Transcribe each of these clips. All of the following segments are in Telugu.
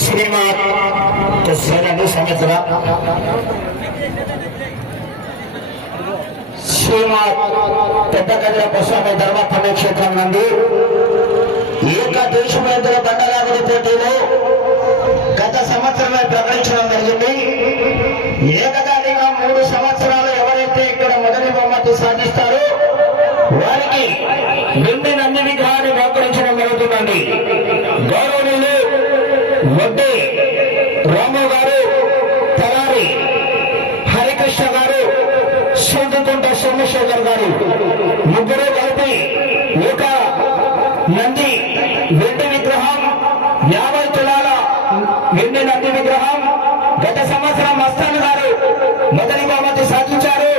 శ్రీమాన్ కృష్ణుడు సంవత్సర శ్రీమాన్ పెద్ద కదిర స్వామి ధర్మ పుణ్యక్షేత్రం నుండి ఏక దేశమేంద్ర బండలాగుడి పోటీలో గత సంవత్సరమే ప్రకటించడం జరిగింది. ఏకదాటిగా మూడు సంవత్సరాలు ఎవరైతే ఇక్కడ మొదటి బహుమతి సాధిస్తారో వారికి నిండి వడ్డే రాము గారు తలారి హరికృష్ణ గారు సూదుకుంట సోమశేఖర్ గారు ముగ్గురు కలిపి ఒక నంది వెండి విగ్రహం యాభై తులాల వెండి నంది విగ్రహం గత సంవత్సరం మస్తాన్ గారు మొదటి బహుమతి సాధించారు.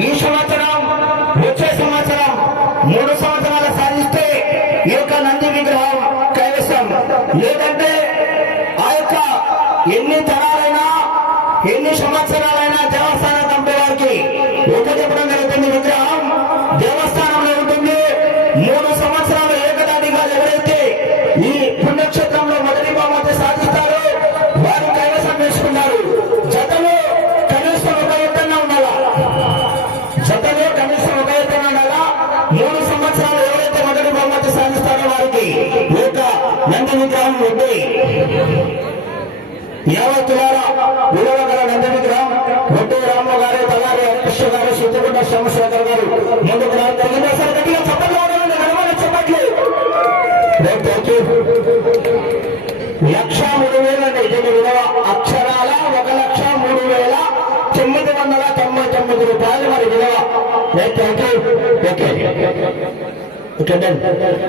ఈ సంవత్సరం వచ్చే సంవత్సరం మూడు సంవత్సరాలు సాధిస్తే ఈ యొక్క నంది విగ్రహం కైవసం. లేదంటే ఎన్ని తరాలైనా ఎన్ని సంవత్సరాలైనా దేవస్థానం కమిటీ వారికి ఒక చెప్పడం జరుగుతుంది విగ్రహం. దేవస్థానంలో ఉంటుంది. మూడు సంవత్సరాలు ఏకదాటిగా ఎవరైతే ఈ పుణ్యక్షేత్రంలో మొదటి బహుమతి సాధిస్తారో వారు కైవసం చేసుకున్నారు. జతలో కనీసం ఒక ఎత్తన ఉండాలా? జతలో కనీసం ఒక ఎత్తన ఉండాలా? మూడు సంవత్సరాలు ఎవరైతే మొదటి బహుమతి సాధిస్తారో వారికి ఈ నంది విగ్రహం ఉంది తులాల విలువ గల నంది విగ్రహం వడ్డీ రాము గారు తలారి హరికృష్ణ గారు సిద్ధిగుండ సోమశేఖర్ గారు ముందుకు రావడం జరిగింది గట్టిగా చప్పట్లు కొట్టాలండి, నడవాలి లక్ష మూడు వేలు అండి దీని విలువ. అక్షరాల ఒక లక్ష మూడు వేల తొమ్మిది వందల తొంభై తొమ్మిది రూపాయలు మరి విలువ. Okay thank okay okay